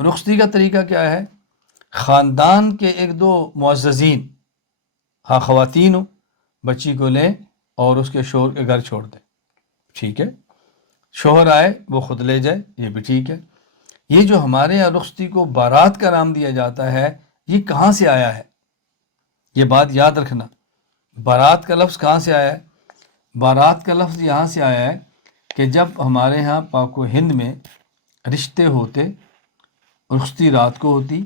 رخصتی کا طریقہ کیا ہے؟ خاندان کے ایک دو معززین، ہاں خواتین ہوں، بچی کو لیں اور اس کے شوہر کے گھر چھوڑ دیں، ٹھیک ہے، شوہر آئے وہ خود لے جائے، یہ بھی ٹھیک ہے۔ یہ جو ہمارے یہاں رخصتی کو بارات کا نام دیا جاتا ہے، یہ کہاں سے آیا ہے؟ یہ بات یاد رکھنا، بارات کا لفظ کہاں سے آیا ہے؟ بارات کا لفظ یہاں سے آیا ہے کہ جب ہمارے ہاں پاک و ہند میں رشتے ہوتے، رخصتی رات کو ہوتی،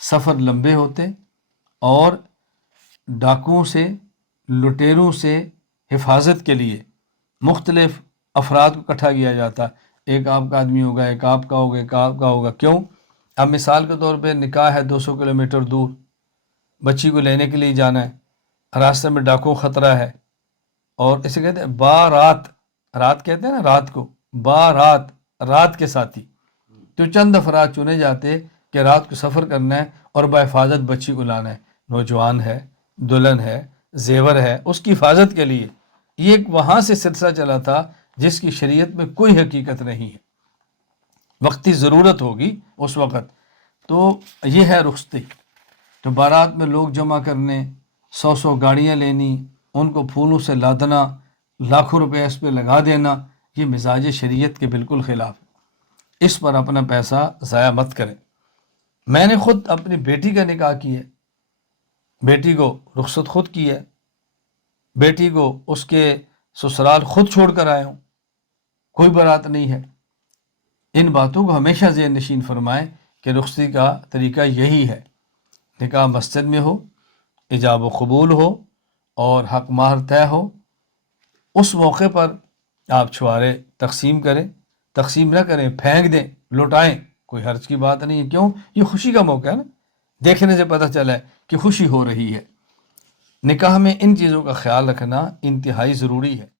سفر لمبے ہوتے، اور ڈاکوؤں سے، لٹیروں سے حفاظت کے لیے مختلف افراد کو اکٹھا کیا جاتا، ایک آپ کا آدمی ہوگا، ایک آپ کا ہوگا، ایک آپ کا ہوگا۔ کیوں؟ اب مثال کے طور پہ نکاح ہے 200 کلومیٹر دور، بچی کو لینے کے لیے جانا ہے، راستے میں ڈاکو خطرہ ہے، اور اسے کہتے ہیں بارات، رات کہتے ہیں نا رات کو، بارات، رات کے ساتھی، تو چند افراد چنے جاتے کہ رات کو سفر کرنا ہے اور بحفاظت بچی کو لانا ہے، نوجوان ہے، دلہن ہے، زیور ہے، اس کی حفاظت کے لیے۔ یہ ایک وہاں سے سلسلہ چلا تھا جس کی شریعت میں کوئی حقیقت نہیں ہے، وقتی ضرورت ہوگی اس وقت، تو یہ ہے رخصتی۔ تو بارات میں لوگ جمع کرنے، 100 گاڑیاں لینی، ان کو پھولوں سے لادنا، لاکھوں روپے اس پہ لگا دینا، یہ مزاج شریعت کے بالکل خلاف ہے۔ اس پر اپنا پیسہ ضائع مت کریں۔ میں نے خود اپنی بیٹی کا نکاح کیا ہے، بیٹی کو رخصت خود کی ہے، بیٹی کو اس کے سسرال خود چھوڑ کر آیا ہوں، کوئی بارات نہیں ہے۔ ان باتوں کو ہمیشہ ذہن نشین فرمائیں کہ رخصتی کا طریقہ یہی ہے، نکاح مسجد میں ہو، ایجاب و قبول ہو اور حق مہر طے ہو، اس موقع پر آپ چھوارے تقسیم کریں، تقسیم نہ کریں، پھینک دیں، لوٹائیں، کوئی حرج کی بات نہیں ہے۔ کیوں؟ یہ خوشی کا موقع ہے نا، دیکھنے سے پتہ چلا ہے کہ خوشی ہو رہی ہے۔ نکاح میں ان چیزوں کا خیال رکھنا انتہائی ضروری ہے۔